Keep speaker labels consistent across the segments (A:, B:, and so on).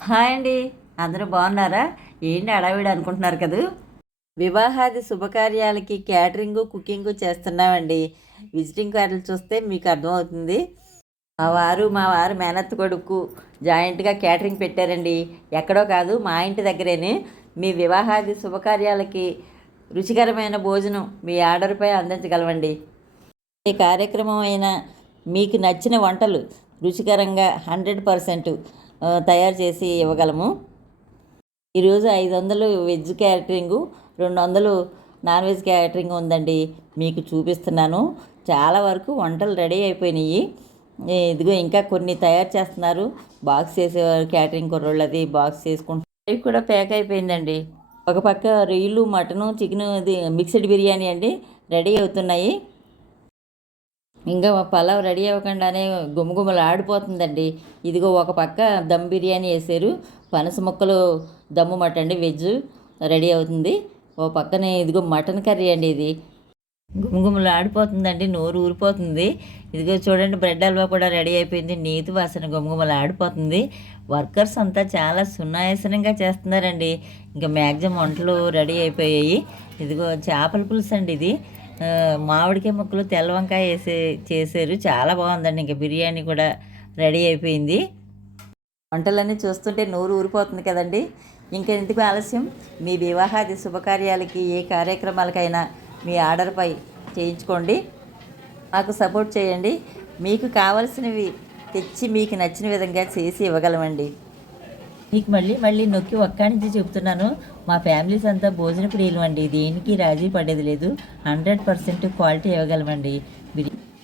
A: Hi అండి. అందరూ బాగున్నారా? ఏంటి అడవిడి అనుకుంటున్నారు కదా? వివాహాది శుభకార్యాలకి క్యాటరింగ్ కుకింగ్ చేస్తున్నామండి. విజిటింగ్ కార్డులు చూస్తే మీకు అర్థమవుతుంది. మా వారు మా వారు మేనత్ కొడుకు జాయింట్గా క్యాటరింగ్ పెట్టారండి. ఎక్కడో కాదు మా ఇంటి దగ్గరేనే. మీ వివాహాది శుభకార్యాలకి రుచికరమైన భోజనం మీ ఆర్డర్పై అందించగలవండి ఈ కార్యక్రమం అయినా మీకు నచ్చిన వంటలు రుచికరంగా హండ్రెడ్ పర్సెంట్ తయారు చేసి ఇవ్వగలము. ఈరోజు ఐదు వందలు వెజ్ క్యాటరింగు రెండు వందలు నాన్ వెజ్ క్యాటరింగ్ ఉందండి. మీకు చూపిస్తున్నాను. చాలా వరకు వంటలు రెడీ అయిపోయినాయి. ఇదిగో ఇంకా కొన్ని తయారు చేస్తున్నారు. బాక్స్ చేసేవారు క్యాటరింగ్ కుర్రోళ్ళది బాక్స్ చేసుకుంటున్నారు ఇవి కూడా ప్యాక్ అయిపోయిందండి. ఒక పక్క రొయ్యలు మటను చికెన్ ఇది మిక్స్డ్ బిర్యానీ అండి. రెడీ అవుతున్నాయి. ఇంకా మా పలావ్ రెడీ అవ్వకుండానే గుమగుమలు ఆడిపోతుందండి. ఇదిగో ఒక పక్క దమ్ బిర్యానీ వేసారు. పనస ముక్కలు దమ్ము మటండి వెజ్ రెడీ అవుతుంది. ఓ పక్కనే ఇదిగో మటన్ కర్రీ అండి ఇది. గుమగుమలు ఆడిపోతుందండి నోరు ఊరిపోతుంది. ఇదిగో చూడండి బ్రెడ్ హల్వా కూడా రెడీ అయిపోయింది. నీతి వాసన గుమగుమలు ఆడిపోతుంది. వర్కర్స్ అంతా చాలా సున్నాయాసనంగా చేస్తున్నారండి. ఇంకా మ్యాక్సిమం వంటలు రెడీ అయిపోయాయి. ఇదిగో చేపల పులుసు అండి ఇది. మామిడికాయ ముక్కలు తెల్ల వంకాయ వేసే చేశారు. చాలా బాగుందండి. ఇంకా బిర్యానీ కూడా రెడీ అయిపోయింది. వంటలన్నీ చూస్తుంటే నోరు ఊరిపోతుంది కదండి. ఇంకా ఎందుకు ఆలస్యం. మీ వివాహాది శుభకార్యాలకి ఏ కార్యక్రమాలకైనా మీ ఆర్డర్పై చేయించుకోండి. మాకు సపోర్ట్ చేయండి. మీకు కావలసినవి తెచ్చి మీకు నచ్చిన విధంగా చేసి ఇవ్వగలమండి. మీకు మళ్ళీ మళ్ళీ నొక్కి ఒక్క నుంచి చెప్తున్నాను. మా ఫ్యామిలీస్ అంతా భోజన ప్రియులు అండి దేనికి రాజీ పడేది లేదు. హండ్రెడ్ పర్సెంట్ క్వాలిటీ ఇవ్వగలమండి.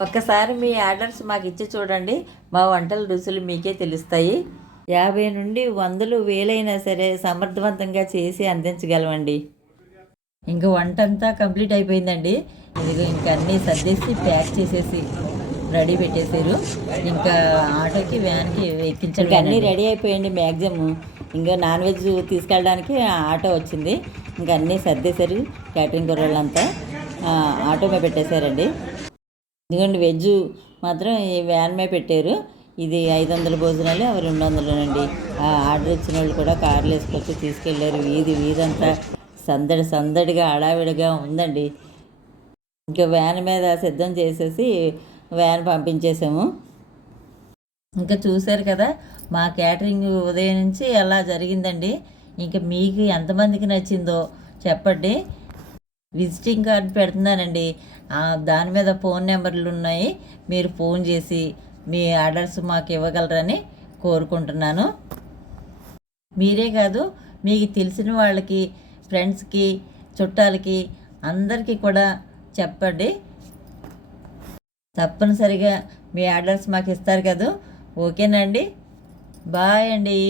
A: ఒక్కసారి మీ ఆర్డర్స్ మాకు ఇచ్చి చూడండి. మా వంటల రుచులు మీకే తెలుస్తాయి. యాభై నుండి వందలు వేలైనా సరే సమర్థవంతంగా చేసి అందించగలమండి. ఇంకా వంట అంతా కంప్లీట్ అయిపోయిందండి. ఇదిగో ఇంకా అన్నీ సర్దేసి ప్యాక్ చేసేసి రెడీ పెట్టేశారు. ఇంకా ఆటోకి వ్యాన్కి ఎక్కించండి అన్నీ రెడీ అయిపోయండి మ్యాక్సిమం. ఇంకా నాన్ వెజ్ తీసుకెళ్ళడానికి ఆటో వచ్చింది. ఇంకా అన్నీ సర్దేశారు క్యాటరింగ్ కుర్రోళ్ళంతా ఆటో మీద పెట్టేశారండి. ఇదిగోండి వెజ్ మాత్రం ఈ వ్యాన్ మీద పెట్టారు. ఇది ఐదు వందల భోజనాలు అవి రెండు వందలేనండి. ఆ ఆర్డర్ ఇచ్చిన వాళ్ళు కూడా కార్లు వేసుకొచ్చి తీసుకెళ్ళారు. వీధి వీధంతా సందడి సందడిగా హడావిడిగా ఉందండి. ఇంకా వ్యాన్ మీద సిద్ధం చేసేసి వ్యాన్ పంపించేసాము. ఇంకా చూశారు కదా మా క్యాటరింగ్ ఉదయం నుంచి ఎలా జరిగిందండి. ఇంకా మీకు ఎంతమందికి నచ్చిందో చెప్పండి. విజిటింగ్ కార్డు పెడుతున్నానండి. దాని మీద ఫోన్ నెంబర్లు ఉన్నాయి. మీరు ఫోన్ చేసి మీ ఆర్డర్స్ మాకు ఇవ్వగలరని కోరుకుంటున్నాను. మీరే కాదు మీకు తెలిసిన వాళ్ళకి ఫ్రెండ్స్కి చుట్టాలకి అందరికీ కూడా చెప్పండి. తప్పనిసరిగా మీ ఆర్డర్స్ మాకు ఇస్తారు కదా? ఓకేనండి బాయ్ అండి.